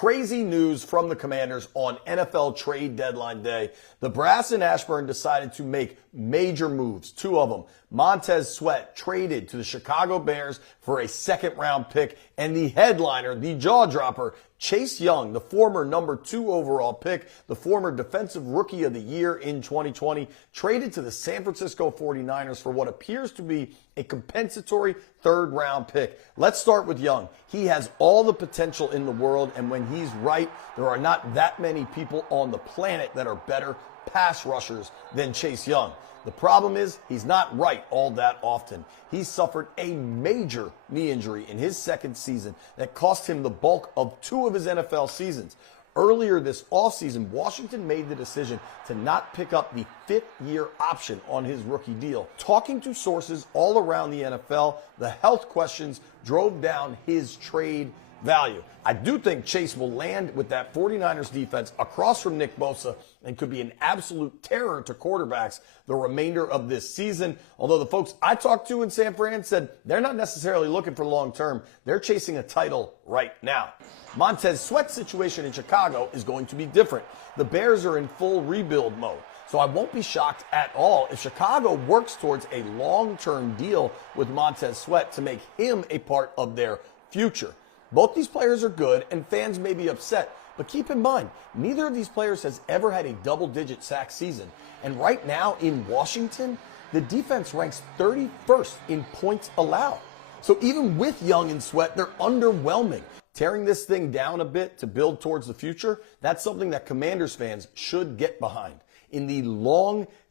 Crazy news from the Commanders on NFL trade deadline day. The Brass and Ashburn decided to make major moves, two of them. Montez Sweat traded to the Chicago Bears for a second-round pick, and the headliner, the jaw-dropper, Chase Young, the former number 2 overall pick, the former Defensive Rookie of the Year in 2020, traded to the San Francisco 49ers for what appears to be a compensatory third-round pick. Let's start with Young. He has all the potential in the world, and when he's right, there are not that many people on the planet that are better pass rushers than Chase Young. The problem is he's not right all that often. He suffered a major knee injury in his second season that cost him the bulk of 2 of his NFL seasons. Earlier this offseason, Washington made the decision to not pick up the 5th-year option on his rookie deal. Talking to sources all around the NFL, the health questions drove down his trade value. I do think Chase will land with that 49ers defense across from Nick Bosa and could be an absolute terror to quarterbacks the remainder of this season. Although the folks I talked to in San Fran said they're not necessarily looking for long term. They're chasing a title right now. Montez Sweat's situation in Chicago is going to be different. The Bears are in full rebuild mode. So I won't be shocked at all if Chicago works towards a long-term deal with Montez Sweat to make him a part of their future. Both these players are good, and fans may be upset, but keep in mind, neither of these players has ever had a double-digit sack season. And right now in Washington, the defense ranks 31st in points allowed. So even with Young and Sweat, they're underwhelming. Tearing this thing down a bit to build towards the future, that's something that Commanders fans should get behind. In the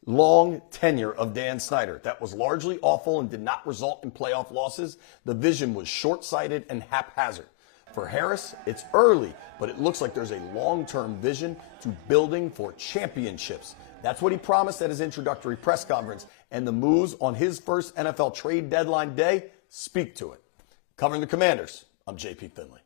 long tenure of Dan Snyder that was largely awful and did not result in playoff losses, the vision was short-sighted and haphazard. For Harris, it's early, but it looks like there's a long-term vision to building for championships. That's what he promised at his introductory press conference, and the moves on his first NFL trade deadline day speak to it. Covering the Commanders, I'm JP Finley.